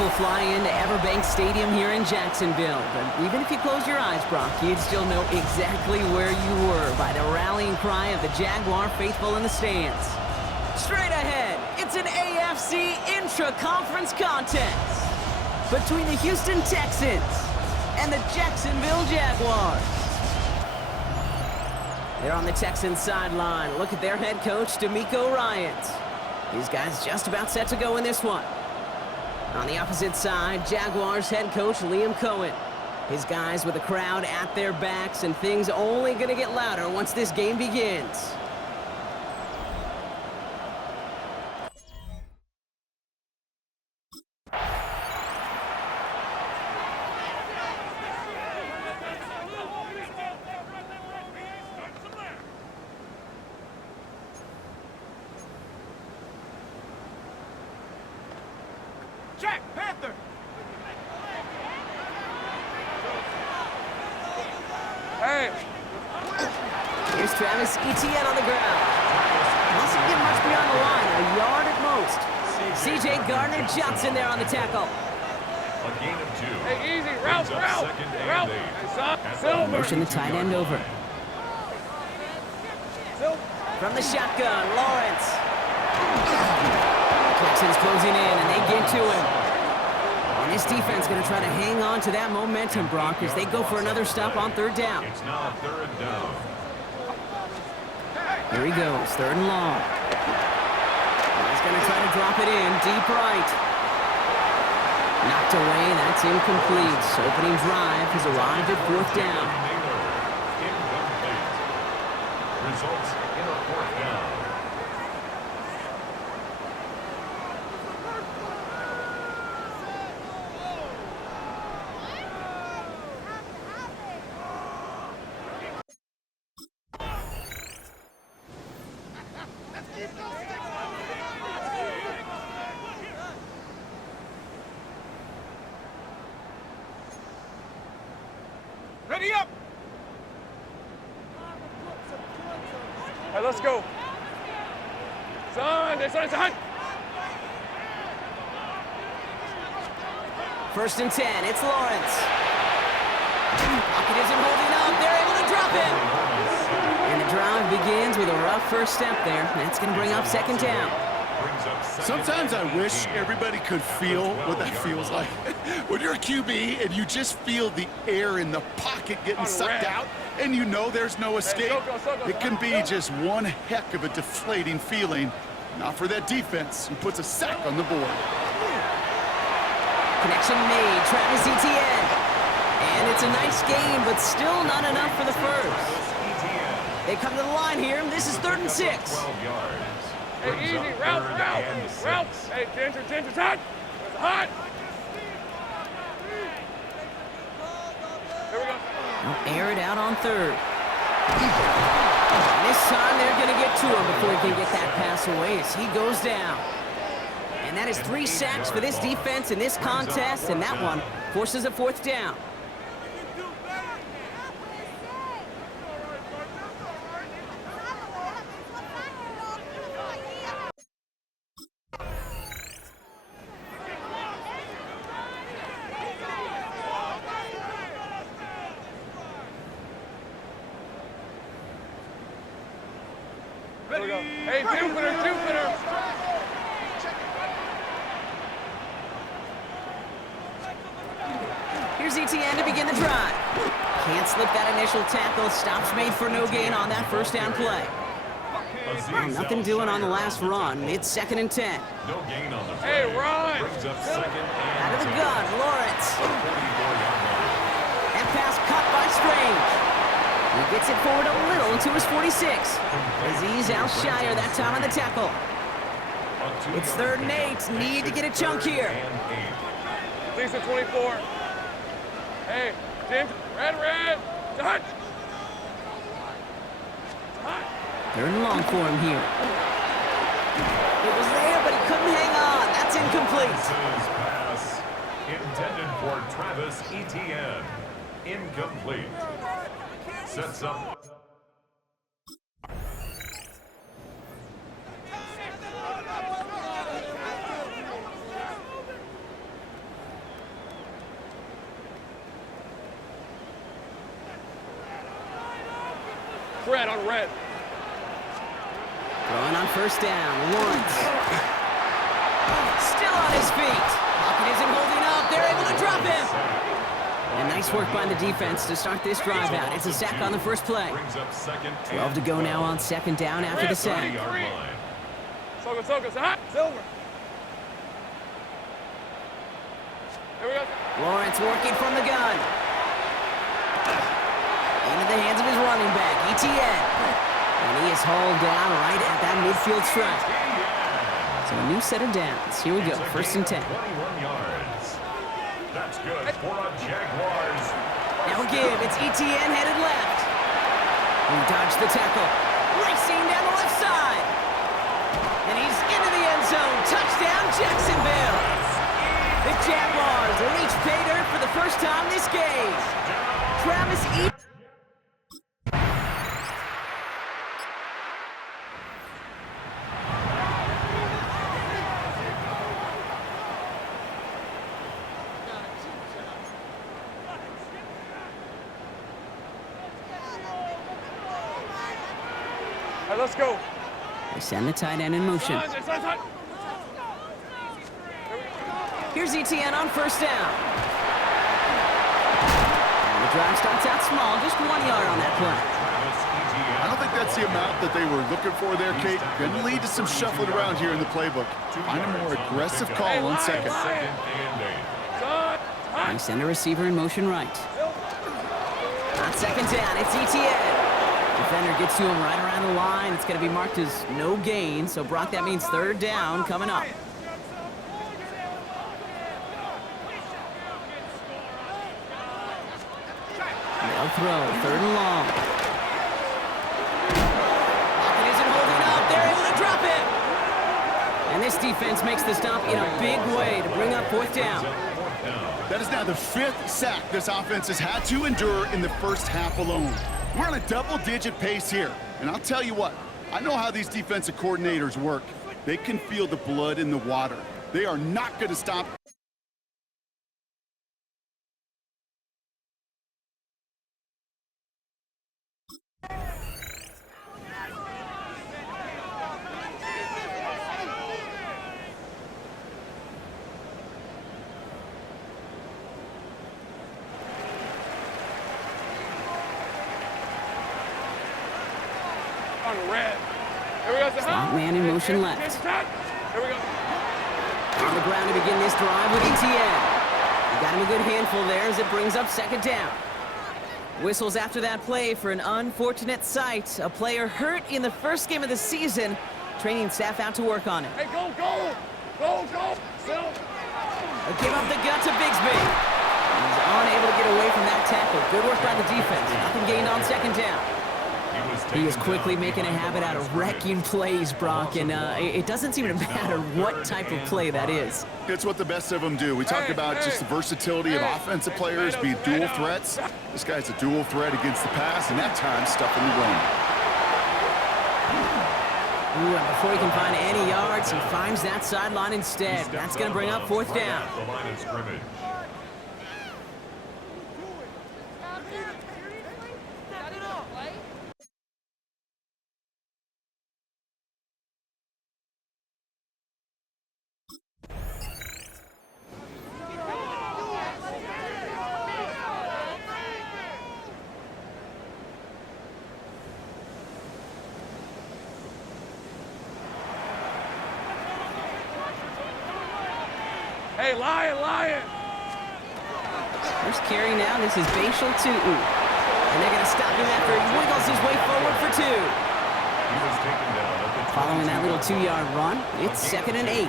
Beautiful fly into Everbank Stadium here in Jacksonville. But even if you close your eyes, Brock, you'd still know exactly where you were by the rallying cry of the Jaguar faithful in the stands. Straight ahead, it's an AFC intra-conference contest between the Houston Texans and the Jacksonville Jaguars. They're on the Texans sideline. Look at their head coach, DeMeco Ryans. These guys just about set to go in this one. On the opposite side, Jaguars head coach Liam Cohen. His guys with the crowd at their backs, and things only going to get louder once this game begins. Jack Panther! Hey! Here's Travis Etienne on the ground. Doesn't get much beyond the line, a yard at most. C.J. Gardner-Johnson there on the tackle. A gain of 2. Hey, easy! Route! Hey, son! Motion the tight end over. From the shotgun, Lawrence. Texans closing in, and they get to him. And this defense going to try to hang on to that momentum, Brock, as they go for another stop on third down. It's now 3rd down. Here he goes, 3rd and long. He's going to try to drop it in, deep right. Knocked away, that's incomplete. Opening drive has arrived at 4th down. Incomplete. Results in a 4th down. Ready up! Hey, let's go. Son, son. 1st and 10, it's Lawrence. Pocket isn't holding up, they're able to drop him. And the drive begins with a rough first step there. That's going to bring up 2nd down. Sometimes I wish everybody could feel what that feels like. When you're a QB and you just feel the air in the pocket getting sucked out and you know there's no escape, it can be just one heck of a deflating feeling. Not for that defense who puts a sack on the board. Connection made, Travis Etienne. And it's a nice game, but still not enough for the first. They come to the line here, and this is 3rd and 6. 12 yards. Hey, easy! Route! Hey, Ginger, hot! It's hot! Here we go. They'll air it out on 3rd. And this time they're going to get to him before he can get that pass away as he goes down. And that is 3 sacks for this defense in this contest, and that one forces a 4th down. Here we go. Hey, Jupiter! Here's Etienne to begin the drive. Can't slip that initial tackle. Stops made for no gain on that 1st down play. Well, nothing doing on the last run. It's 2nd and 10. No gain on the play. Hey, Ron! Brings up 2nd and Out of the gun, Lawrence. A 44-yard line. And pass caught by Strange. He gets it forward a little into his 46. Aziz Al-Shire that time on the tackle. It's 3rd and 8. Need to get a chunk here. Lisa 24. Hey, Ginger, red. Hot! 3rd and long for him here. It was there, but he couldn't hang on. That's incomplete. This is pass intended for Travis Etienne. Incomplete. Sets up. Red on red. Throwing on first down. Lawrence. Still on his feet. Pocket isn't holding up. They're able to drop him. And nice work by the defense to start this drive out. It's a sack on the first play. 12 to go now on second down after the sack. Silver. Here we go. Lawrence working from the gun. Into the hands of his running back, ETN. And he is hauled down right at that midfield stripe. So a new set of downs. Here we go, first and 10. 21 yards. That's good for a Jaguars. Now give, it's ETN headed left. He dodged the tackle. Racing down the left side. And he's into the end zone. Touchdown, Jacksonville. The Jaguars reach pay dirt for the first time this game. Travis Etienne. All right, let's go. They send the tight end in motion. Here's ETN on first down. And the drive starts out small, just 1 yard on that play. I don't think that's the amount that they were looking for there, Kate. Going to lead to some shuffling around here in the playbook. Find a more aggressive call on second. They send a receiver in motion right. On second down, it's ETN. Defender gets to him right around the line. It's going to be marked as no gain. So, Brock, that means third down coming up. They'll throw, third and long. Pocket isn't holding up. They're able to drop it. And this defense makes the stop in a big way to bring up fourth down. That is now the 5th sack this offense has had to endure in the first half alone. We're on a double-digit pace here. And I'll tell you what, I know how these defensive coordinators work. They can feel the blood in the water. They are not going to stop. On red. Here we go. Slot man in motion left. Here we go. On the ground to begin this drive with ETN. He got him a good handful there as it brings up second down. Whistles after that play for an unfortunate sight. A player hurt in the first game of the season. Training staff out to work on it. Hey, go. Still. Give up the gut to Bigsby. He's unable to get away from that tackle. Good work by the defense. Nothing gained on second down. He is quickly making a habit out of wrecking plays, Brock, and it doesn't seem to matter what type of play that is. It's what the best of them do. We talk about just the versatility of offensive players being dual threats. This guy's a dual threat against the pass, and at times stuffing the run. Ooh, and before he can find any yards, he finds that sideline instead. That's going to bring up fourth down. The line of scrimmage. Hey, Lion. First carry now, this is Bashal Tu'u. And they're going to stop him after he wiggles his way forward for 2. He was taken down at the Following that little 2-yard run, it's second and 8.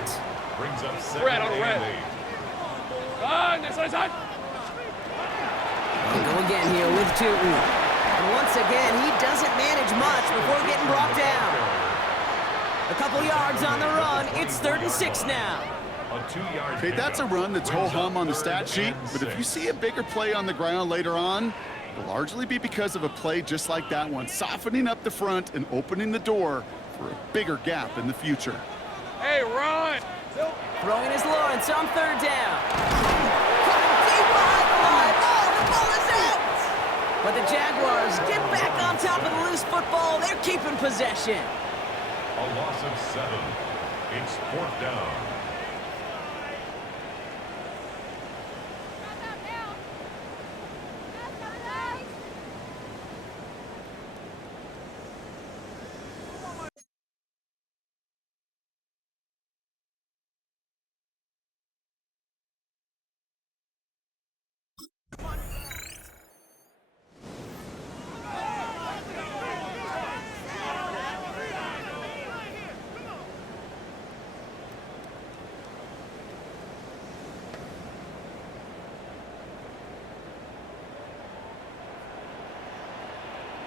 brings up second Red on red. and 8. This side. They'll go again here with Tu'u. And once again, he doesn't manage much before getting brought down. A couple yards on the run, it's third and 6 now. A 2-yard Okay, that's a run that's ho-hum on the stat sheet, but if you see a bigger play on the ground later on, it'll largely be because of a play just like that one, softening up the front and opening the door for a bigger gap in the future. Hey, run. Throwing his Lawrence on third down. Coming deep behind the line. Oh, the ball is out! But the Jaguars get back on top of the loose football. They're keeping possession. A loss of 7. It's 4th down.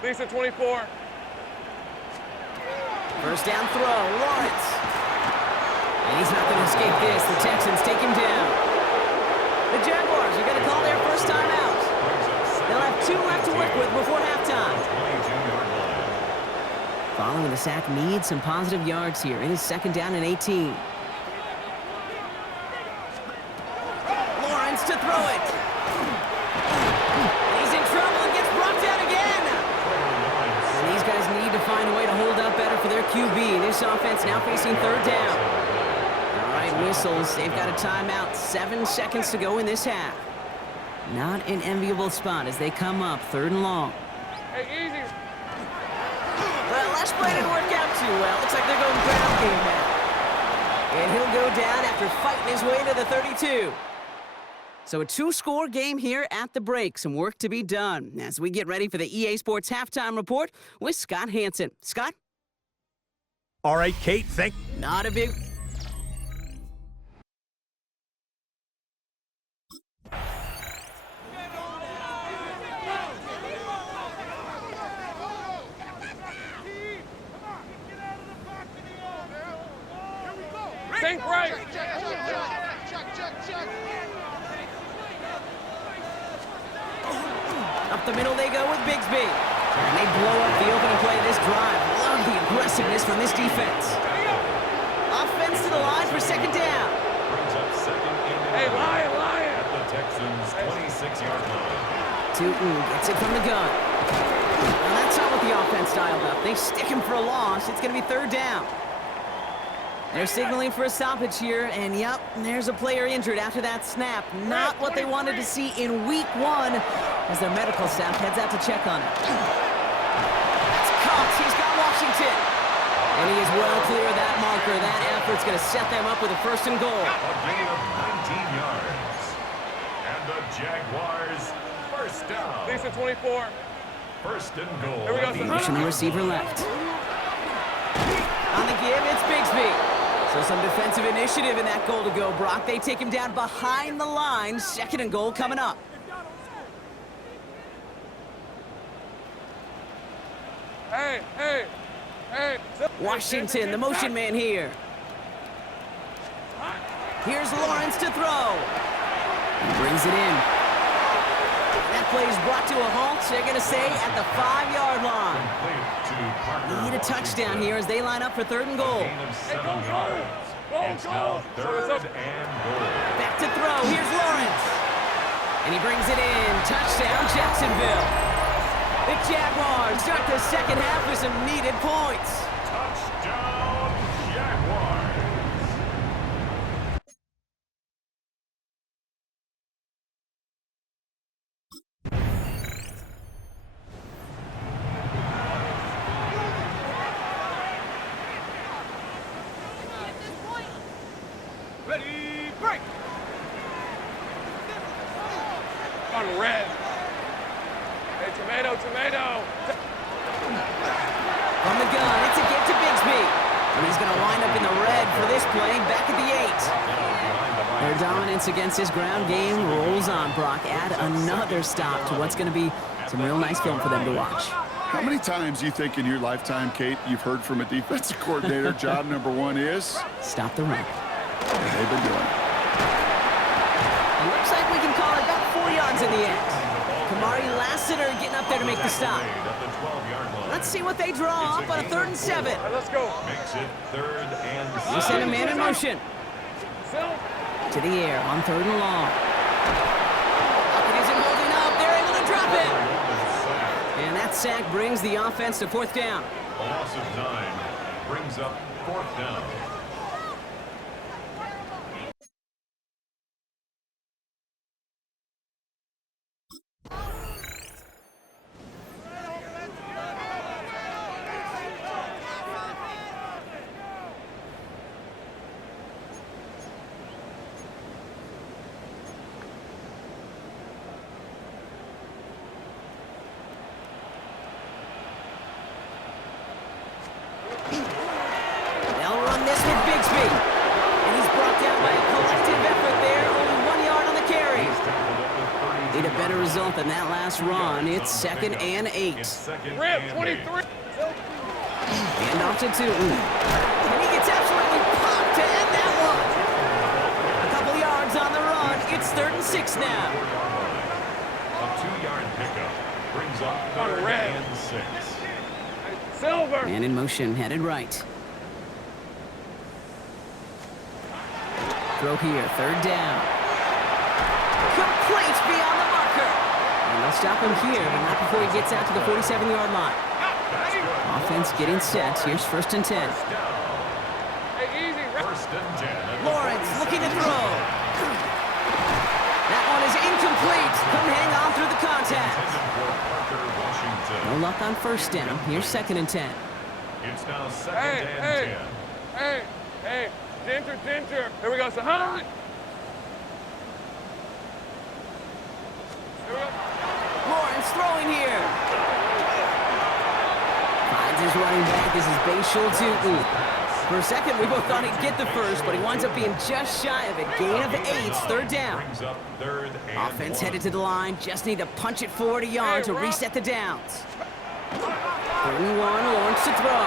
Lisa 24. First down throw, Lawrence. And he's not going to escape this. The Texans take him down. The Jaguars are going to call their first time out. They'll have 2 left to work with before halftime. 22-yard line. Following the sack needs some positive yards here. It is 2nd down and 18. Lawrence to throw it. He's in trouble and gets brought down again. And these guys need to find a way to hold up better for their QB. This offense now facing 3rd down. All right, whistles. They've got a timeout. 7 seconds to go in this half. Not an enviable spot as they come up 3rd and long. Hey, easy. Well, last play didn't work out too well. Looks like they're going ground game now. And he'll go down after fighting his way to the 32. So a 2-score game here at the break. Some work to be done as we get ready for the EA Sports Halftime Report with Scott Hansen. Scott? All right, Kate, Not a big... Think right. Up the middle they go with Bigsby. And they blow up the opening play of this drive. Love the aggressiveness from this defense. Offense to the line for 2nd down. Brings up 2nd and Hey, Lion. at the Texans' 26-yard line. Tootin gets it from the gun. Well, that's not what the offense dialed up. They stick him for a loss. It's going to be 3rd down. They're signaling for a stoppage here, and yep, there's a player injured after that snap. Not what they wanted to see in week 1 as their medical staff heads out to check on it. That's Cox. He's got Washington. And he is well clear of that marker. That effort's going to set them up with a 1st and goal. A gain of 19 yards. And the Jaguars, 1st down. Lisa 24. 1st and goal. Here we go. Motion the receiver left. On the give, it's Bigsby. So some defensive initiative in that goal to go, Brock. They take him down behind the line. 2nd and goal coming up. Hey. Washington, the motion man here. Here's Lawrence to throw. He brings it in. That play is brought to a halt. They're going to say at the 5-yard line. Need a touchdown here as they line up for 3rd and goal. Gain of 7 yards. It's now 3rd and goal. Back to throw. Here's Lawrence. And he brings it in. Touchdown, Jacksonville. The Jaguars start the 2nd half with some needed points. Touchdown, Jaguars. Ready, break. On red. Hey, tomato. From the gun, it's a get to Bigsby. And he's going to line up in the red for this play, back at the 8. Their dominance against this ground game rolls on, Brock. Add another stop to what's going to be some real nice film for them to watch. How many times do you think in your lifetime, Kate, you've heard from a defensive coordinator, job number 1 is? Stop the run. They've been doing it. It looks like we can call it about 4 yards in the end. Kamari Lassiter getting up there to make the stop. Let's see what they draw up on a 3rd and 7. Right, let's go. Makes it 3rd and 6. They send a man in motion. To the air on 3rd and long. It isn't holding up. They're able to drop it. And that's That sack brings the offense to 4th down. A loss of 9 brings up 4th down. They'll run this with Bigsby. And he's brought down by a collective effort there. Only 1 yard on the carry. Need a better result than that last run. It's 2nd and 8. Rip, 23. And off to Tootin. And he gets absolutely popped to end that one. A couple yards on the run. It's 3rd and 6 now. A 2-yard pickup brings up 3rd and 6. Silver. Man in motion, headed right. Throw here, 3rd down. Complete beyond the marker. And they'll stop him here, but not before he gets out to the 47-yard line. Offense getting set. Here's 1st and 10. Hey, easy. First and 10. Lawrence looking to throw. That one is incomplete. Couldn't hang on through the contact. No luck on 1st down. Here's 2nd and 10. It's now 2nd Hey, and 10. hey. Ginger. Here we go, Sahan. Here we go. Lawrence throwing here. Finds his running back. This is Bayshul Tootin. For a second, we both thought he'd get the first, but he winds up being just shy of a gain of 8. 3rd down. Brings up 3rd and Offense 1. headed to the line. Just need to punch it forward a yard to reset the downs. 3rd and 1. Lawrence to throw.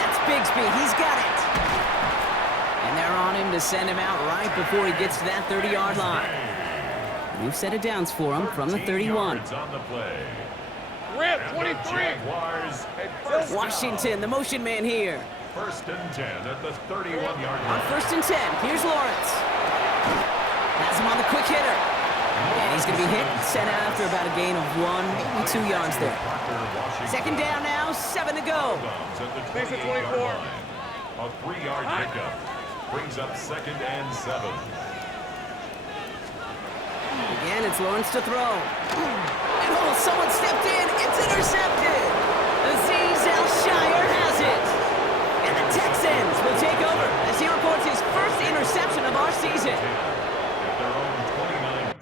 That's Bigsby. He's got it. And they're on him to send him out right before he gets to that 30-yard line. New set of downs for him from the 31. Yards on the play. Rip, And 23. the Jaguars Hey, Washington, the motion man here. 1st and 10 at the 31-yard On line. 1st and 10, here's Lawrence. Has him on the quick hitter. And he's going to be hit and sent out after about a gain of 1, maybe 2 yards there. 2nd down now, 7 to go. Makes it 24. A 3-yard pickup brings up 2nd and 7. Again, it's Lawrence to throw. And oh, someone stepped in. It's intercepted. Aziz Al-Shire has it. And the Texans will take over as he reports his first interception of our season. At their own 29.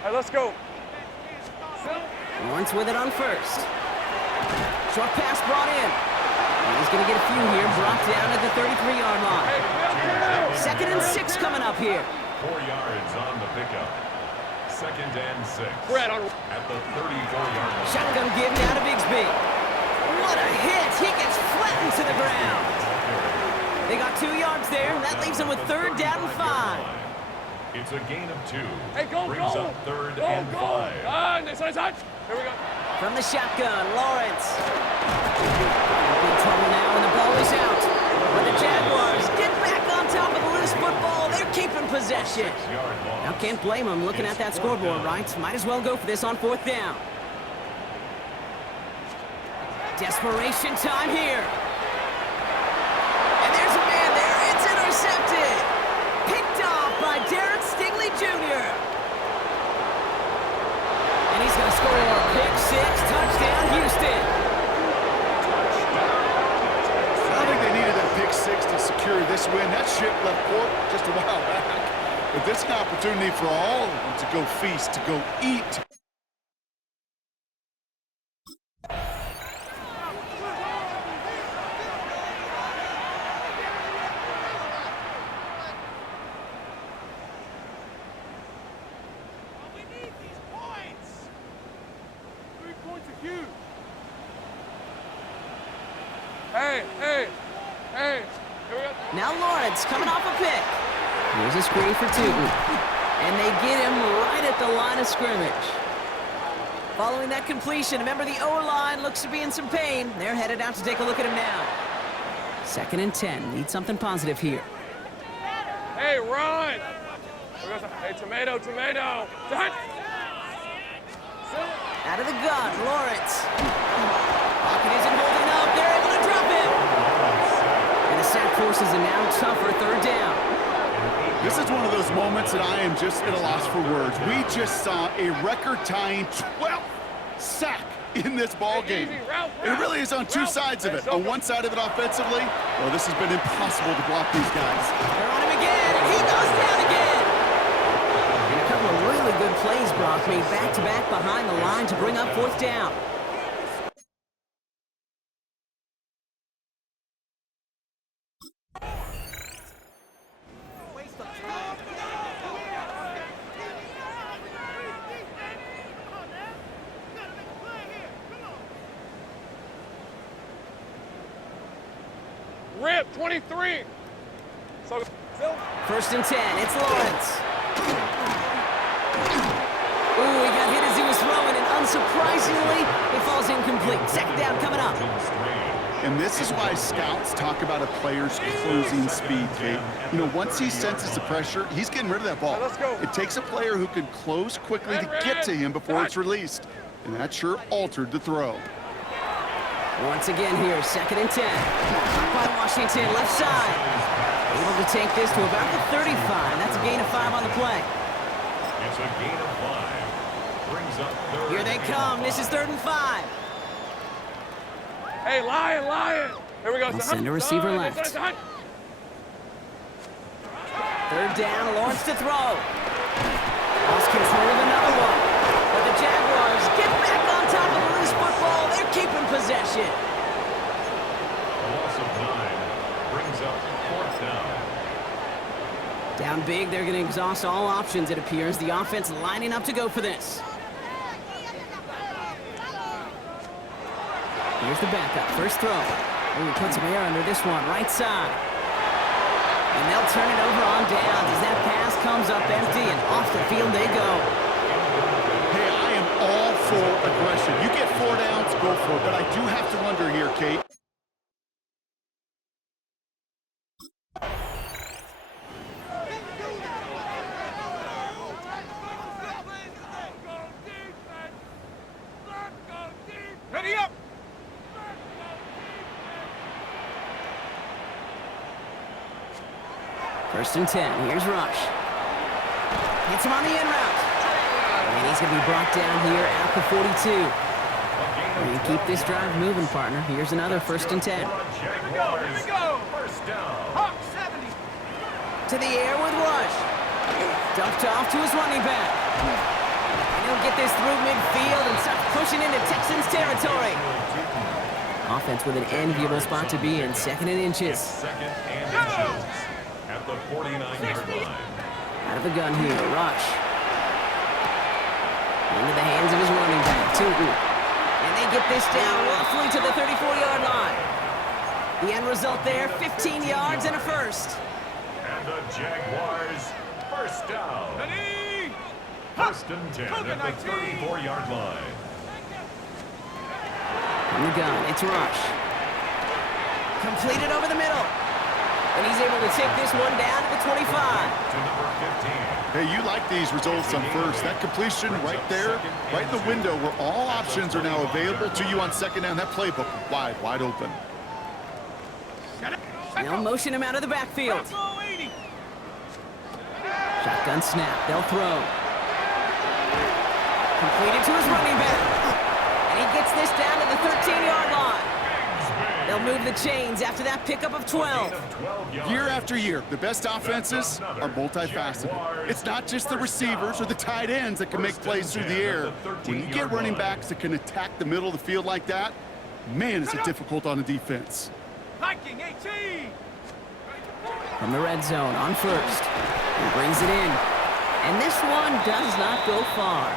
Hey, let's go. Lawrence with it on 1st. Short pass brought in. And he's going to get a few here, brought down at the 33-yard line. 2nd and 6 coming up here. 4 yards on the pickup. 2nd and 6. Brett on. At the 34-yard line. Shotgun give now to Bigsby. What a hit! He gets flattened to the ground. They got 2 yards there. That leaves them with 3rd down and 5. It's a gain of 2. Hey, go, brings go. up 3rd Go, and go. 5. Nice. Here we go. From the shotgun, Lawrence. Big trouble now, and the ball is out. But the Jaguars get back on top of the loose football. They're keeping possession. 6-yard loss. Now, can't blame them looking at that scoreboard, right? Might as well go for this on 4th down. Desperation time here. And there's a man there. It's intercepted. Picked off by Derek Stingley Jr. And he's going to score. Pick 6, touchdown, Houston. I don't think they needed that pick 6 to secure this win. That ship left port just a while back. But this is an opportunity for all of them to go feast, to go eat. Hey. Here we go. Now Lawrence coming off a pick. Here's a screen for Tootin. And they get him right at the line of scrimmage. Following that completion, remember the O-line looks to be in some pain. They're headed out to take a look at him now. 2nd and 10. Need something positive here. Hey, run! Hey, tomato. Out of the gun, Lawrence. Pocket isn't holding up. They're able to drop him. And the sack forces a now tougher 3rd down. This is one of those moments that I am just at a loss for words. We just saw a record-tying 12th sack in this ball game. It really is on two sides of it. On one side of it offensively, well, this has been impossible to block these guys. They're on him again, and he goes down again. And a couple of really good plays, Brock, made back-to-back behind the line to bring up 4th down. Rip, 23. So, 1st and 10, it's Lawrence. Ooh, he got hit as he was throwing, and unsurprisingly, it falls incomplete. 2nd down coming up. And this is why scouts talk about a player's closing speed, Kate. You know, once he senses the pressure, he's getting rid of that ball. Let's go. It takes a player who can close quickly to get to him before it's released. And that sure altered the throw. Once again here, 2nd and 10. By Washington, left side. Able to take this to about the 35. That's a gain of 5 on the play. It's a gain of 5. Brings up 3rd. Here they come. This is 3rd and 5. hey, Lion. Here we go. We'll send a receiver left. 3rd down, Lawrence to throw. Lost control of another one. But the Jaguars get back on top of the loose football. They're keeping possession. A loss of 9 brings up 4th down. Down big, they're going to exhaust all options, it appears. The offense lining up to go for this. Here's the backup, first throw. Ooh, put some air under this one, right side. And they'll turn it over on downs as that pass comes up empty, and off the field they go. Hey, I am all for aggression. You get 4 downs, go for it. But I do have to wonder here, Kate. Ready up. First and 10, here's Rush. Hits him on the in route. And he's going to be brought down here at the 42. And keep this drive moving, partner. Here's another 1st and 10. Here we go. First down. Hawk 70. To the air with Rush. Dumped off to his running back. And he'll get this through midfield and start pushing into Texans territory. Offense with an enviable spot to be in, 2nd and inches. 2nd and inches at the 49-yard line. Out of the gun here, Rush. Into the hands of his running back, Tootin. And they get this down roughly to the 34-yard line. The end result there, 15 yards and a first. And the Jaguars, first down. 1st and 10 at the 34-yard line. On the gun, it's Rush. Completed over the middle. And he's able to take this one down to the 25. To number 15. Hey, you like these results on first. That completion right there, right in the window where all options are now available to you on 2nd down. That playbook wide open. They'll motion him out of the backfield. Shotgun snap. They'll throw. Completed to his running back. And he gets this down to the 13-yard line. They'll move the chains after that pickup of 12. Year after year, the best offenses are multifaceted. It's not just the receivers or the tight ends that can make plays through the air. When you get running backs that can attack the middle of the field like that, man, is it difficult on the defense. Hiking 18. From the red zone on first. He brings it in. And this one does not go far.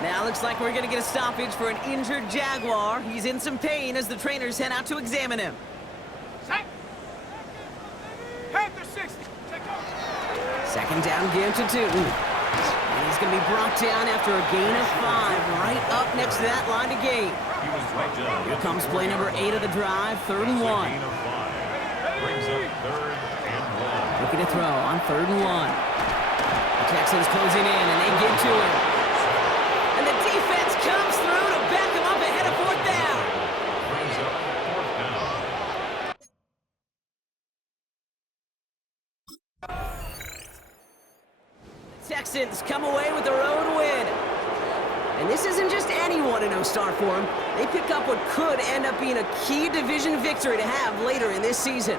Now looks like we're going to get a stoppage for an injured Jaguar. He's in some pain as the trainers head out to examine him. Set. Panther 60. Check out. Second down give to Tootin. And he's going to be brought down after a gain of 5, right up next to that line of gain. He was right down. Here comes play number 8 of the drive, 3rd and 1. Gain of 5. Brings up 3rd and 1. Looking to throw on 3rd and 1. The Texans closing in, and they get to him. And the defense comes through to back him up ahead of 4th down. Brings up 4th down. The Texans come away with their own win. And this isn't just any 1-0 start for them. They pick up what could end up being a key division victory to have later in this season.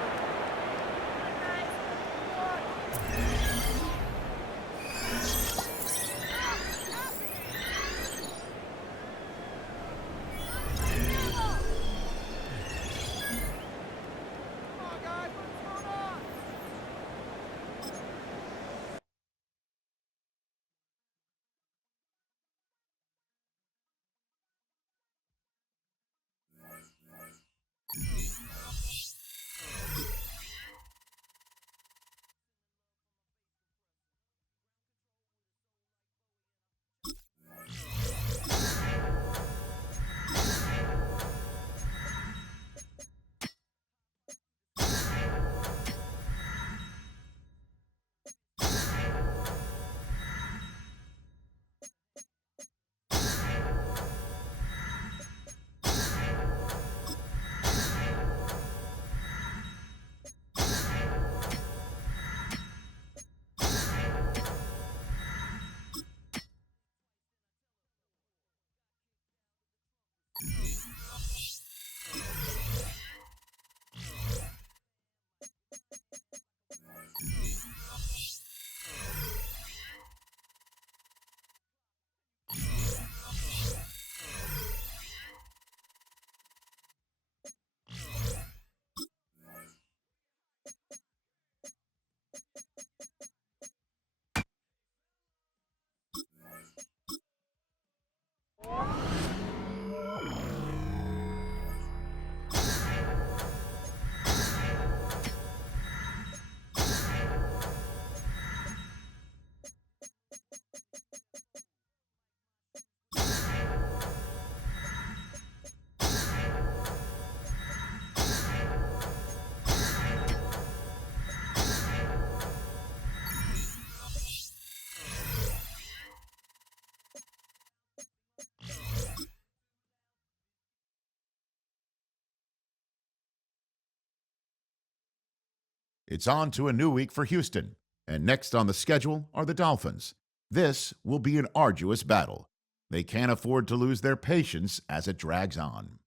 It's on to a new week for Houston, and next on the schedule are the Dolphins. This will be an arduous battle. They can't afford to lose their patience as it drags on.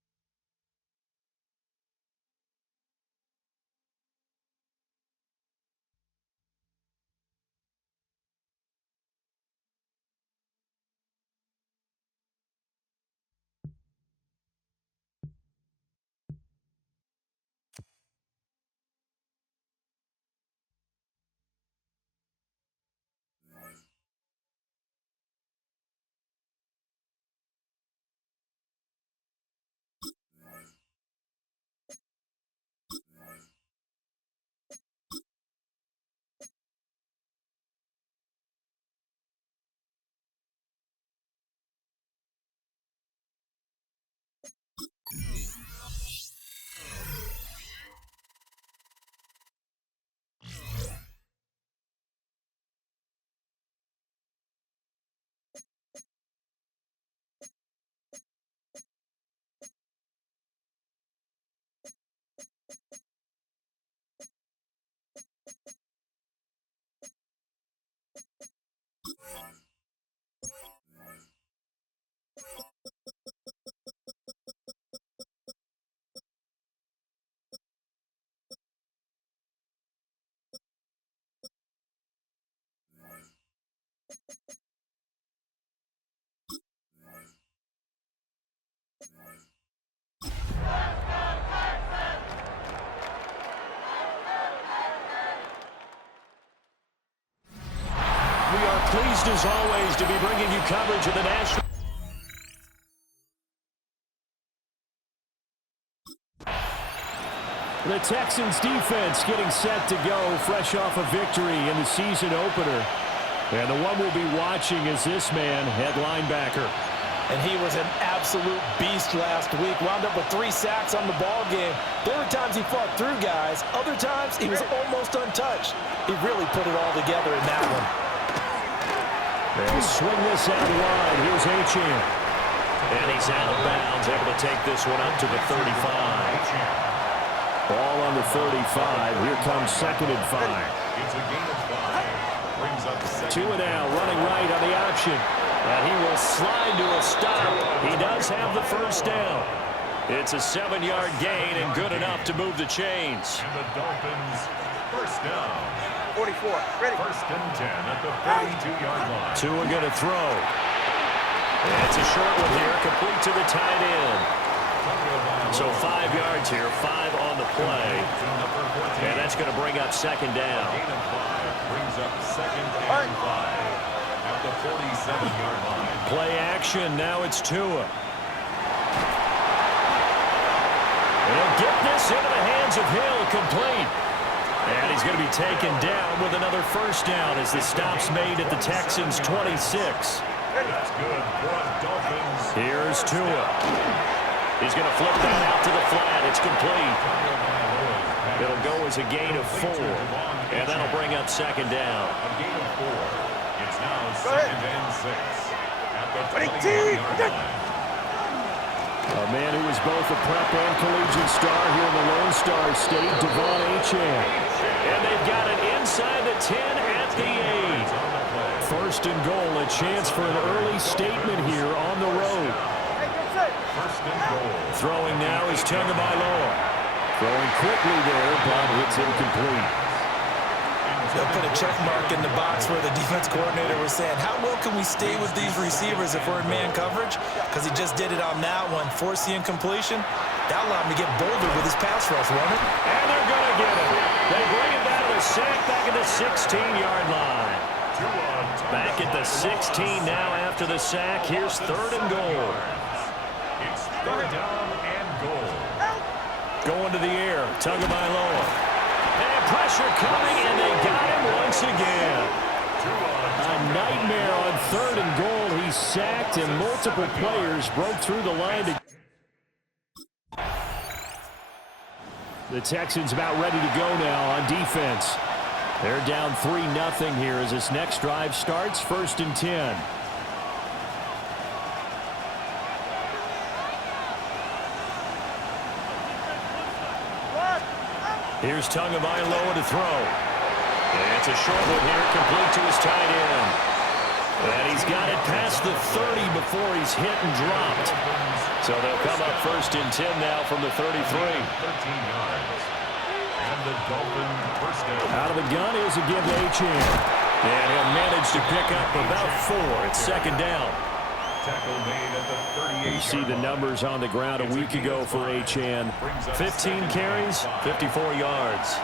We are pleased, as always, to be bringing you coverage of the national. The Texans defense getting set to go, fresh off a victory in the season opener. And the one we'll be watching is this man, head linebacker. And he was an absolute beast last week. Wound up with 3 sacks on the ball game. There were times he fought through guys. Other times he was almost untouched. He really put it all together in that one. They'll swing this out wide. Here's Achane. And he's out of bounds, able to take this one up to the 35. Ball on the 35. Here comes 2nd and 5. It's a gain of 5. Brings up 2 and out, running right on the option. And he will slide to a stop. He does have the first down. It's a 7-yard gain and good enough to move the chains. And the Dolphins, first down. 44, ready. First and 10 at the 32-yard line. Tua going to throw. And it's a short one here, complete to the tight end. So 5 yards here, 5 on the play. And that's going to bring up 2nd down. Gain of 5 brings up 2nd and 5 at the 47-yard line. Play action, now it's Tua. He'll get this into the hands of Hill, complete. And he's going to be taken down with another first down as the stop's made at the Texans' 26. That's good for the Dolphins. Here's Tua. He's going to flip that out to the flat. It's complete. It'll go as a gain of 4. And that'll bring up 2nd down. A gain of 4. It's now 2nd and 6 at the 20-yard line. A man who was both a prep and collegiate star here in the Lone Star State, Devon Achane. And they've got it inside the 10 at the 8. 1st and goal, a chance for an early statement here on the road. First and goal. Throwing now is Tagovailoa. Throwing quickly there, but it's incomplete. They'll put a check mark in the box where the defense coordinator was saying, how well can we stay with these receivers if we're in man coverage? Because he just did it on that one, force the incompletion. That allowed him to get bolder with his pass rush, won't it? And they're going to get it. They bring it down to the sack back at the 16-yard line. Back at the 16 now after the sack. Here's 3rd and goal. It's 3rd down and goal. Going to the air, Tagovailoa. And pressure coming, and they got him once again. A nightmare on 3rd and goal. He's sacked, and multiple players broke through the line. The Texans about ready to go now on defense. They're down 3-0 here as this next drive starts. 1st and 10. Here's Tagovailoa to throw. And it's a short one here, complete to his tight end. And he's got it past the 30 before he's hit and dropped. So they'll come up 1st and 10 now from the 33. 13 yards. And the Dolphins first down. Out of the gun is a give to Achane. And he'll manage to pick up about 4. It's 2nd down. Tackle made at the 38. You see the numbers on the ground a week ago for Achane. 15 carries, 54 yards.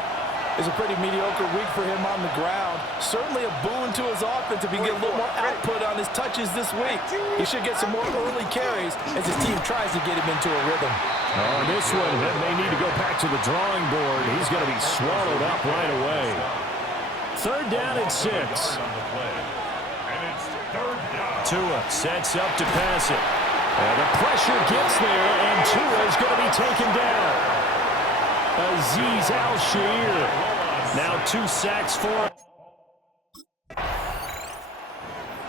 It's a pretty mediocre week for him on the ground. Certainly a boon to his offense if he get a little more output on his touches this week. He should get some more early carries as his team tries to get him into a rhythm. On this one, they need to go back to the drawing board. He's going to be swallowed up right away. 3rd down and 6. Tua sets up to pass it. And the pressure gets there, and Tua is going to be taken down. Azeez Al-Shaair. Now 2 sacks for him.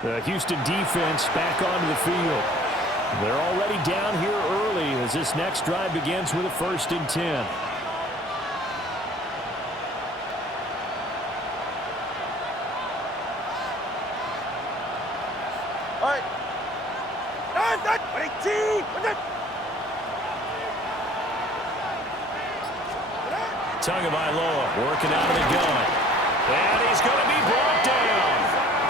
The Houston defense back onto the field. They're already down here early as this next drive begins with a 1st and 10. All right. Done. 18. Tagovailoa working out of the gun. And he's going to be brought down.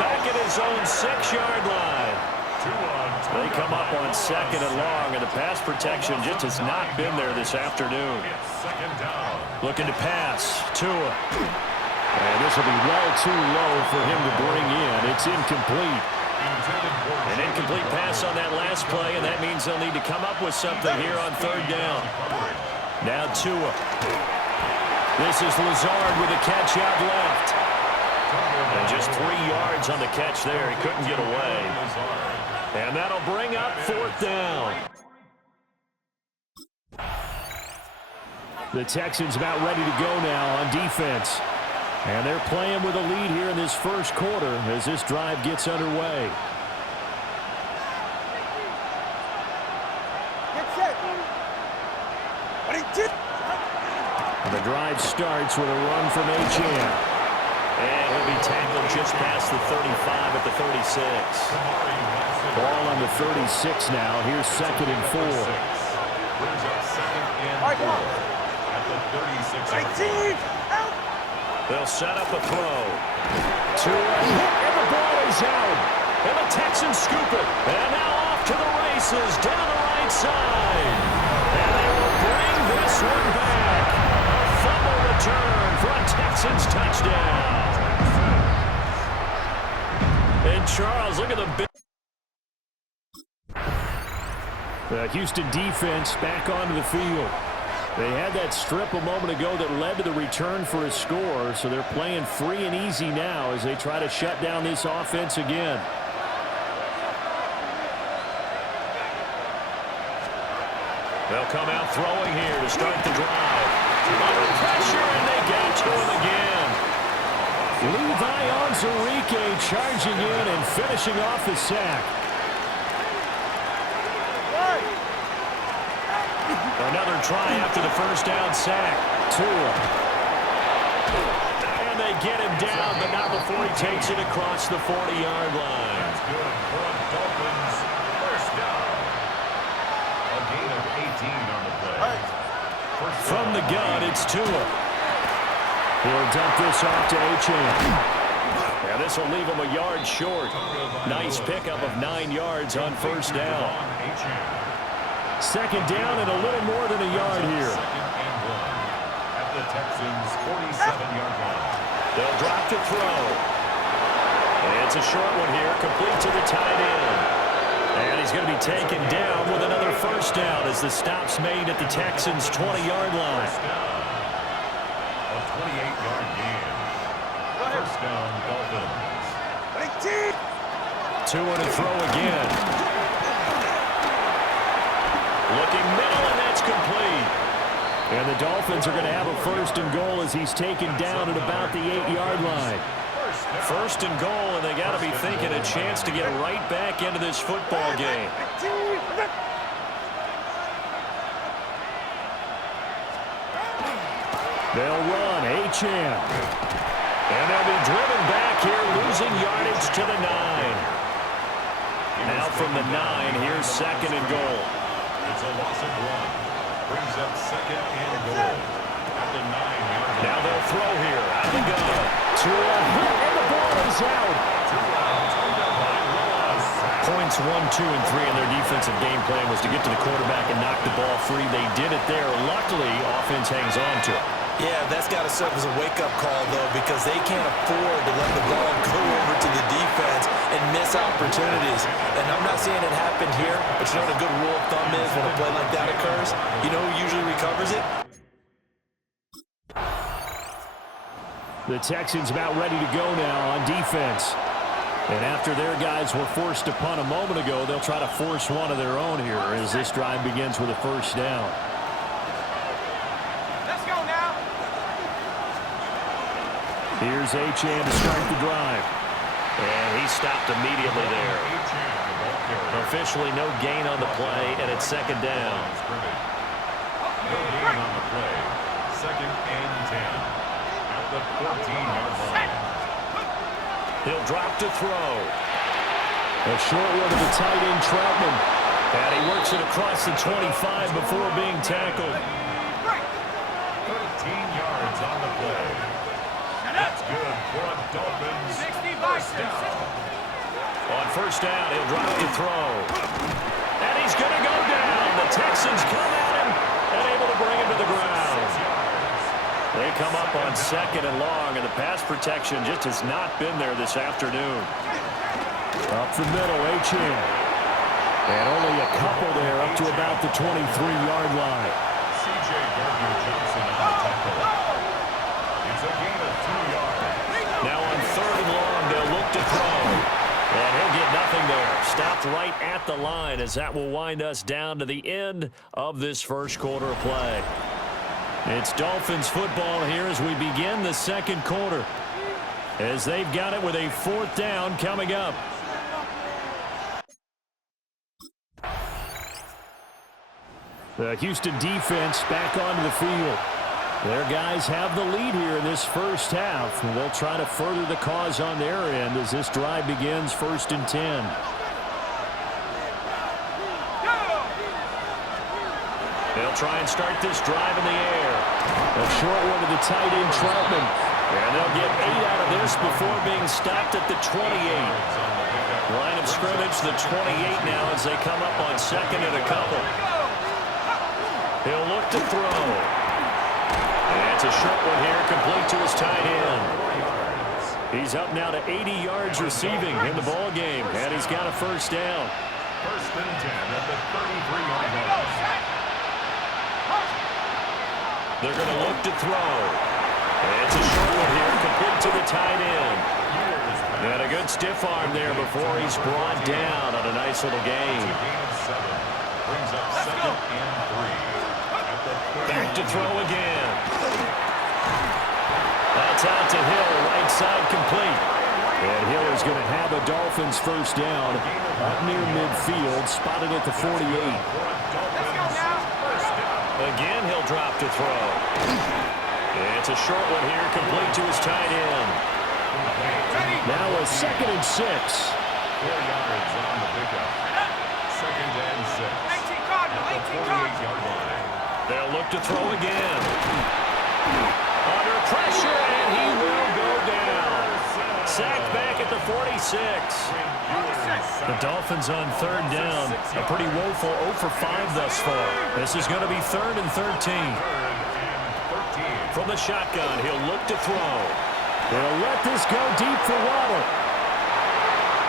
Back at his own 6-yard line. They come up on 2nd and long, and the pass protection just has not been there this afternoon. Looking to pass. Tua. And this will be well too low for him to bring in. It's incomplete. An incomplete pass on that last play, and that means they'll need to come up with something here on 3rd down. Now Tua. This is Lazard with a catch out left. And just 3 yards on the catch there. He couldn't get away. And that'll bring up 4th down. The Texans about ready to go now on defense. And they're playing with a lead here in this first quarter as this drive gets underway. And the drive starts with a run from Achane. And he'll be tackled just past the 35 at the 36. Ball on the 36 now. Here's 2nd and 4. Brings up 2nd and 4 at the 36. They'll set up a throw. And the ball is out. And the Texans scoop it. And now off to the races down the right side. And they will bring this one back. A fumble return for a Texans touchdown. And Charles, look at the big. The Houston defense back onto the field. They had that strip a moment ago that led to the return for a score, so they're playing free and easy now as they try to shut down this offense again. They'll come out throwing here to start the drive. Under pressure, and they got to him again. Levi Onwuzurike charging in and finishing off the sack. Another try after the first down sack. Tua. And they get him down, but not before he takes it across the 40-yard line. That's good for the Dolphins. First down. A gain of 18 on the play. From the gun, it's Tua. He'll dump this off to Achane. And this will leave him a yard short. Nice pickup of 9 yards on first down. 2nd down and a little more than a yard here. 2nd and 1 at the Texans' 47-yard line. They'll drop to throw. And it's a short one here, complete to the tight end. And he's going to be taken down with another first down as the stop's made at the Texans' 20-yard line. First down. A 28-yard gain. First down, Dolphins. 2 to throw again. Looking middle, and that's complete. And the Dolphins are going to have a 1st and goal as he's taken down at about the 8-yard line. 1st and goal, and they got to be thinking a chance to get right back into this football game. They'll run, Achane. And they'll be driven back here, losing yardage to the 9. Now from the 9, here's 2nd and goal. It's a loss of 1. Brings up 2nd and goal at the 9-yard line. Now they'll throw here out of the gun. Tua, and the ball is out. Points 1, 2, and 3 in their defensive game plan was to get to the quarterback and knock the ball free. They did it there. Luckily, offense hangs on to it. Yeah, that's got to serve as a wake-up call, though, because they can't afford to let the ball go over to the defense and miss opportunities. And I'm not saying it happened here, but you know what a good rule of thumb is when a play like that occurs? You know who usually recovers it? The Texans about ready to go now on defense. And after their guys were forced to punt a moment ago, they'll try to force one of their own here as this drive begins with a first down. Here's Achane to start the drive. And he stopped immediately there. Officially no gain on the play, and it's 2nd down. No gain on the play. 2nd and 10 at the 14-yard line. He'll drop to throw. A short one to the tight end, Troutman. And he works it across the 25 before being tackled. 13 yards on the play. That's good for a Dolphins. First down. On first down, he'll drop to throw. And he's going to go down. The Texans come at him and able to bring him to the ground. They come up on 2nd and long, and the pass protection just has not been there this afternoon. Up the middle, Achane. And only a couple there up to about the 23-yard line. C.J. Gardner-Johnson on the tackle. stopped right at the line as that will wind us down to the end of this first quarter of play. It's Dolphins football here as we begin the second quarter, as they've got it with a 4th down coming up. The Houston defense back onto the field. Their guys have the lead here in this first half, and they'll try to further the cause on their end as this drive begins 1st and 10. They'll try and start this drive in the air. A short one to the tight end, Troutman. And they'll get 8 out of this before being stopped at the 28. Line of scrimmage, the 28 now as they come up on 2nd and a couple. He'll look to throw. And it's a short one here, complete to his tight end. He's up now to 80 yards receiving in the ball game, and he's got a 1st down. 1st and 10 at the 33-yard line. They're going to look to throw. And it's a short one here, complete to the tight end. And a good stiff arm there before he's brought down on a nice little gain. Brings up 2nd and 3. Back to throw again. That's out to Hill, right side complete. And Hill is going to have a Dolphins 1st down up near midfield, spotted at the 48. Again, he'll drop to throw. It's a short one here, complete to his tight end. Now a 2nd and 6. 4 yards on the pickup. 2nd and 6. At the 48-yard line. They'll look to throw again. Under pressure, and he will go down. Sacked back at the 46. The Dolphins on 3rd down. A pretty woeful 0 for 5 thus far. This is going to be 3rd and 13. From the shotgun, he'll look to throw. He'll let this go deep for Waddle.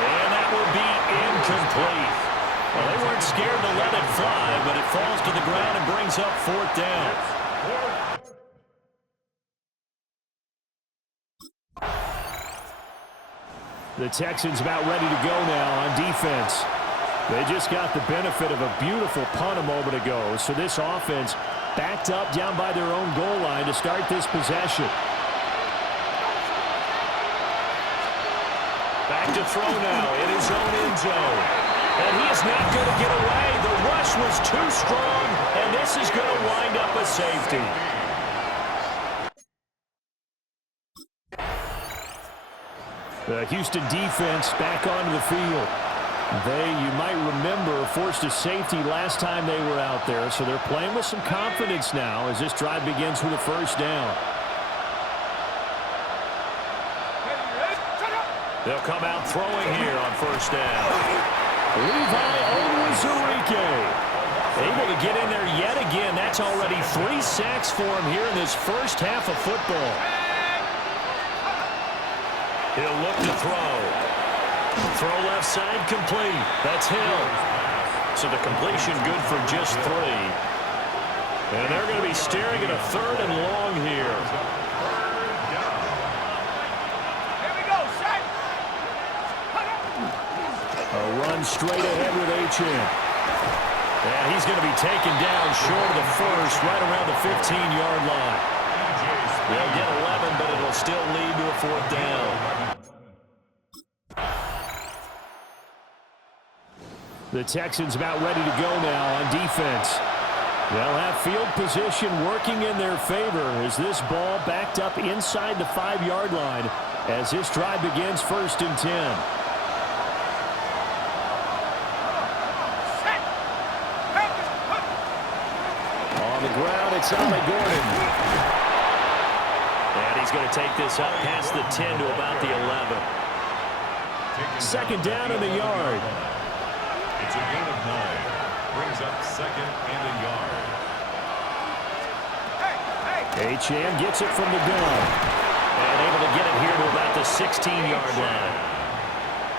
And that will be incomplete. Well, they weren't scared to let it fly, but it falls to the ground and brings up 4th down. The Texans about ready to go now on defense. They just got the benefit of a beautiful punt a moment ago, so this offense backed up down by their own goal line to start this possession. Back to throw now in his own end zone. And he is not going to get away. The rush was too strong, and this is going to wind up a safety. The Houston defense back onto the field. They, you might remember, forced a safety last time they were out there, so they're playing with some confidence now as this drive begins with a 1st down. They'll come out throwing here on 1st down. Levi Onwuzurike able to get in there yet again. That's already 3 sacks for him here in this first half of football. He'll look to throw. Throw left side complete. That's Hill. So the completion good for just 3. And they're going to be staring at a 3rd and long here. A run straight ahead with H.M. And he's going to be taken down short of the 1st, right around the 15-yard line. They'll get 11, but it'll still lead to a 4th down. The Texans about ready to go now on defense. They'll have field position working in their favor as this ball backed up inside the 5-yard line as this drive begins 1st and 10. On the ground, it's Ali Gordon. And he's going to take this up past the 10 to about the 11. 2nd down in the yard. It's a gain of 9. Brings up 2nd and a yard. H.M. gets it from the gun. And able to get it here to about the 16-yard line.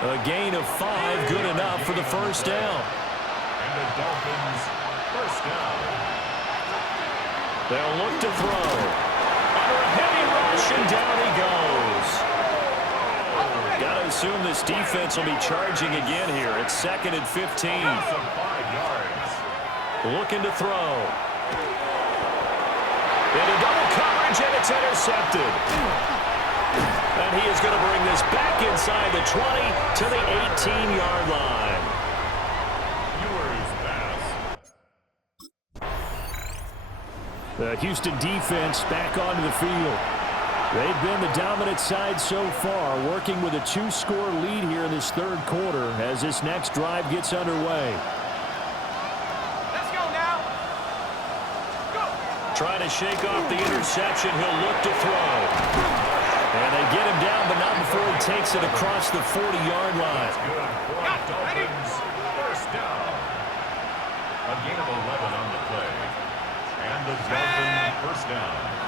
A gain of 5, good enough for the 1st down. And the Dolphins 1st down. They'll look to throw. Under a heavy rush, and down he goes. Got a assume this defense will be charging again here. It's 2nd and 15. 5 yards. Looking to throw. Into double coverage, and it's intercepted. And he is going to bring this back inside the 20 to the 18-yard line. Ewers pass. The Houston defense back onto the field. They've been the dominant side so far, working with a 2-score lead here in this third quarter as this next drive gets underway. Let's go now. Go. Trying to shake off the interception. He'll look to throw. And they get him down, but not before he takes it across the 40-yard line. Good for Dolphins. First down. A gain of 11 on the play. And the Dolphins first down.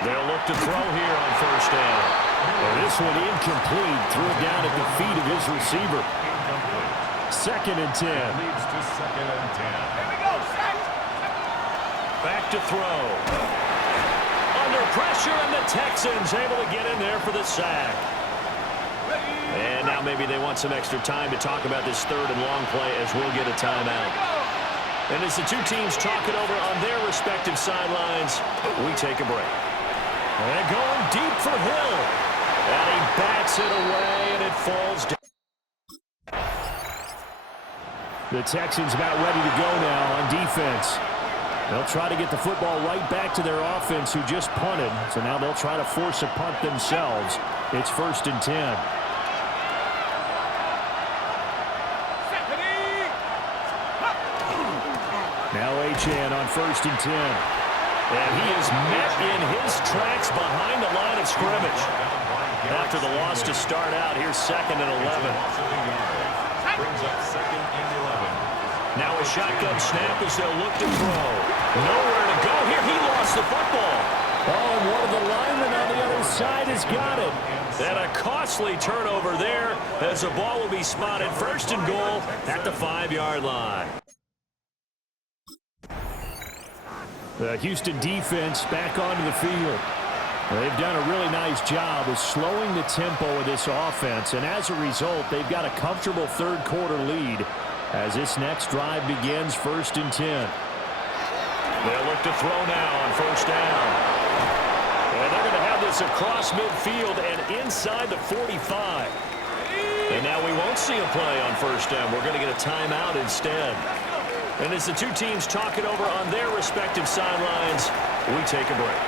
They'll look to throw here on first down. And this one incomplete. Threw it down at the feet of his receiver. Incomplete. 2nd and 10. Leads to 2nd and 10. Here we go, set. Back to throw. Under pressure, and the Texans able to get in there for the sack. And now maybe they want some extra time to talk about this 3rd and long play as we'll get a timeout. And as the two teams talk it over on their respective sidelines, we take a break. And going deep for Hill. And he bats it away, and it falls down. The Texans about ready to go now on defense. They'll try to get the football right back to their offense who just punted. So now they'll try to force a punt themselves. It's 1st and 10. Now Achane on 1st and 10. And he is met in his tracks behind the line of scrimmage. After the loss to start out, here's 2nd and 11. Brings up 2nd and 11. Now a shotgun snap as they'll look to throw. Nowhere to go here. He lost the football. Oh, and one of the linemen on the other side has got it. And a costly turnover there as the ball will be spotted 1st and goal at the 5-yard line. The Houston defense back onto the field. They've done a really nice job of slowing the tempo of this offense, and as a result, they've got a comfortable third quarter lead as this next drive begins 1st and 10. They'll look to throw now on 1st down. And they're going to have this across midfield and inside the 45. And now we won't see a play on 1st down. We're going to get a timeout instead. And as the two teams talk it over on their respective sidelines, we take a break.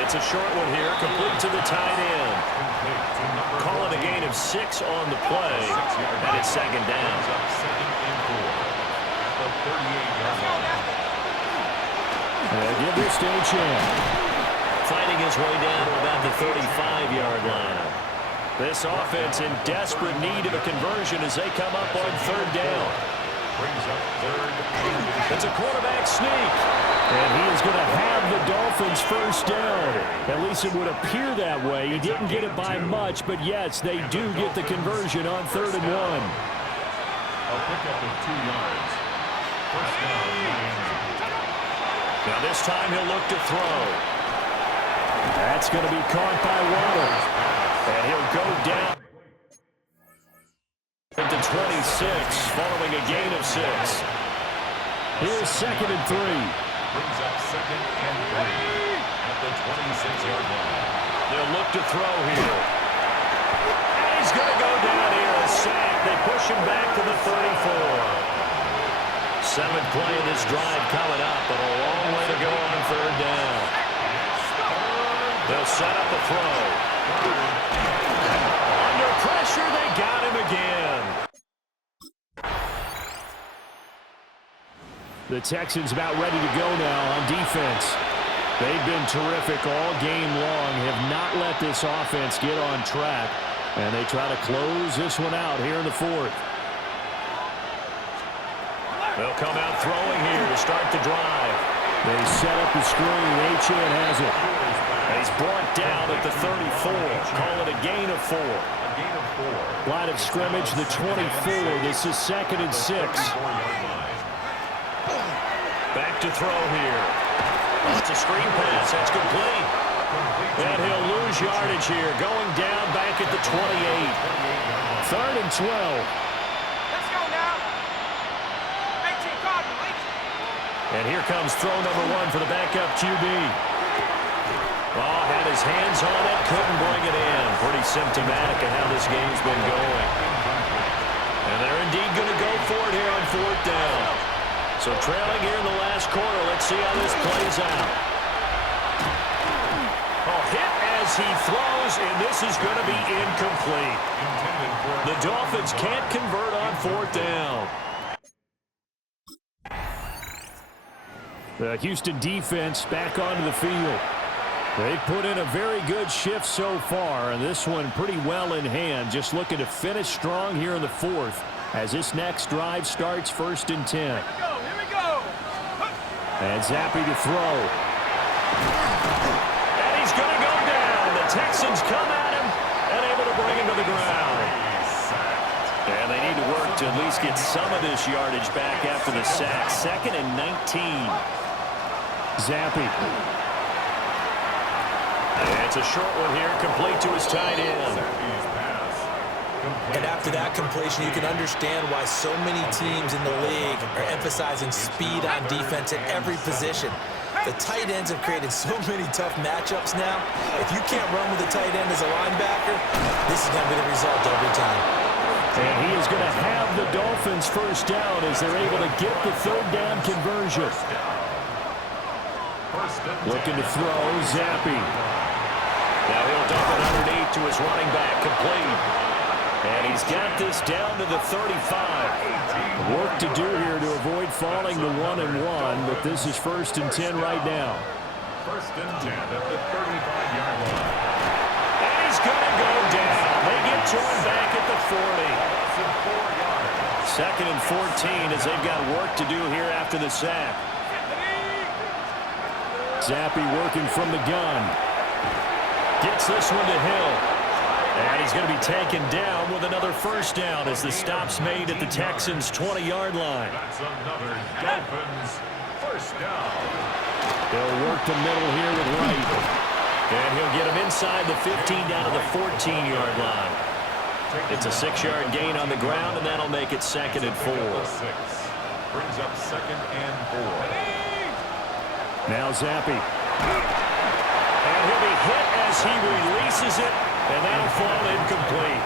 It's a short one here, complete to the tight end. Call it a gain of 6 on the play, and it's 2nd down. Give this to Achane. Fighting his way down to about the 35-yard line. This offense in desperate need of a conversion as they come up on 3rd down. It's a quarterback sneak. And he is going to have the Dolphins first down. At least it would appear that way. He didn't get it by much, but yes, they do get the conversion on 3rd and 1. A pickup of 2 yards. First down. Now this time he'll look to throw. That's going to be caught by Waddle. And he'll go down to 26 following a gain of 6. Here's 2nd and 3. Brings up 2nd and 3 at the 26-yard line. They'll look to throw here. And he's going to go down here, a sack. They push him back to the 34. 7th play of this drive coming up, but a long way to go on 3rd down. They'll set up a throw. Under pressure, they got him again. The Texans about ready to go now on defense. They've been terrific all game long, have not let this offense get on track, and they try to close this one out here in the 4th. They'll come out throwing here to start the drive. They set up the screen. Achane has it. And he's brought down at the 34. Call it a gain of 4. Line of scrimmage, the 24. This is 2nd and 6. Back to throw here. Oh, it's a screen pass. That's complete. And he'll lose yardage here, going down back at the 28. 3rd and 12. Let's go now. 18 Cardinals. And here comes throw number 1 for the backup QB. Oh, had his hands on it, couldn't bring it in. Pretty symptomatic of how this game's been going. And they're indeed going to go for it here on 4th down. So trailing here in the last quarter, let's see how this plays out. Oh, hit as he throws, and this is going to be incomplete. The Dolphins can't convert on 4th down. The Houston defense back onto the field. They've put in a very good shift so far, and this one pretty well in hand. Just looking to finish strong here in the 4th as this next drive starts 1st and 10. Here we go. And Zappi to throw. And he's going to go down. The Texans come at him and able to bring him to the ground. And they need to work to at least get some of this yardage back after the sack. 2nd and 19. Zappi. And it's a short one here, complete to his tight end. And after that completion, you can understand why so many teams in the league are emphasizing speed on defense at every position. The tight ends have created so many tough matchups now. If you can't run with a tight end as a linebacker, this is going to be the result every time. And he is going to have the Dolphins 1st down as they're able to get the 3rd down conversion. Looking to throw, Zappi. Now he'll dump it underneath to his running back, complete. And he's got this down to the 35. Work to do here to avoid falling to 1-1, but this is 1st and 10 right now. 1st and 10 at the 35-yard line. And he's going to go down. They get to him back at the 40. 2nd and 14 as they've got work to do here after the sack. Zappi working from the gun. Gets this one to Hill. And he's going to be taken down with another 1st down as the stop's made at the Texans' 20-yard line. That's another Dolphins 1st down. They'll work the middle here with Wright. And he'll get him inside the 15 down to the 14-yard line. It's a 6-yard gain on the ground, and that'll make it 2nd and 4. Brings up 2nd and 4. Now Zappi. And he'll be hit as he releases it, and that'll fall incomplete.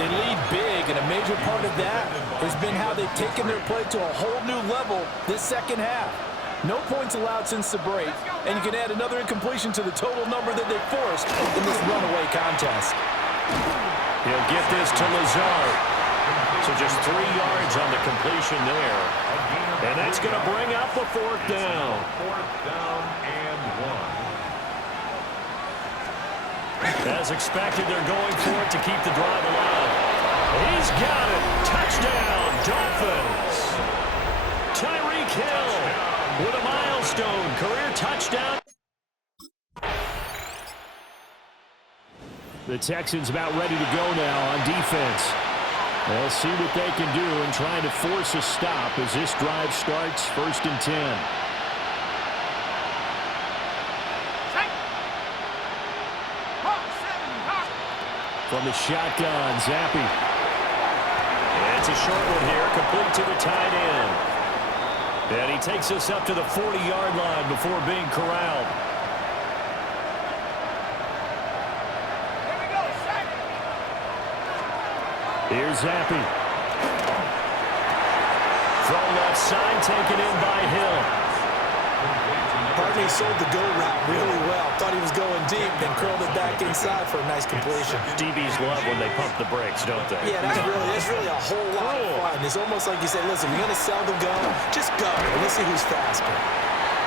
They lead big, and a major part of that has been how they've taken their play to a whole new level this 2nd half. No points allowed since the break, and you can add another incompletion to the total number that they forced in this runaway contest. He'll get this to Lazard. So just 3 yards on the completion there. And that's going to bring up the 4th down. 4th down and 1. As expected, they're going for it to keep the drive alive. He's got it. Touchdown, Dolphins. Tyreek Hill with a milestone career touchdown. The Texans about ready to go now on defense. They'll see what they can do and trying to force a stop as this drive starts 1st and 10. From the shotgun, Zappi. It's a short one here, complete to the tight end. And he takes us up to the 40-yard line before being corralled. Here's Zappi. Throw left side, taken in by Hill. Partney sold the go route really well. Thought he was going deep, then curled it back inside for a nice completion. DBs love when they pump the brakes, don't they? Yeah, that's really a whole lot of fun. It's almost like you say, listen, you're going to sell the gun, just go, and let's see who's faster.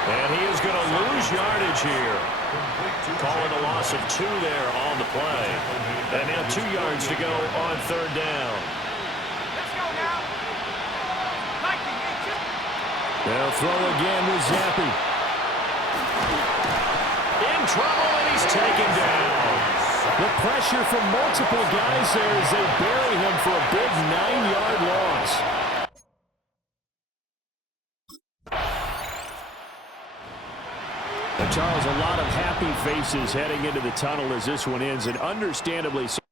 And he is going to lose yardage here. Calling a loss of 2 there on the play. And now 2 yards to go on 3rd down. Let's go now. They'll throw again with Zappi. In trouble, and he's taken down. The pressure from multiple guys there as they bury him for a big 9-yard loss. Charles, a lot of happy faces heading into the tunnel as this one ends, and understandably so.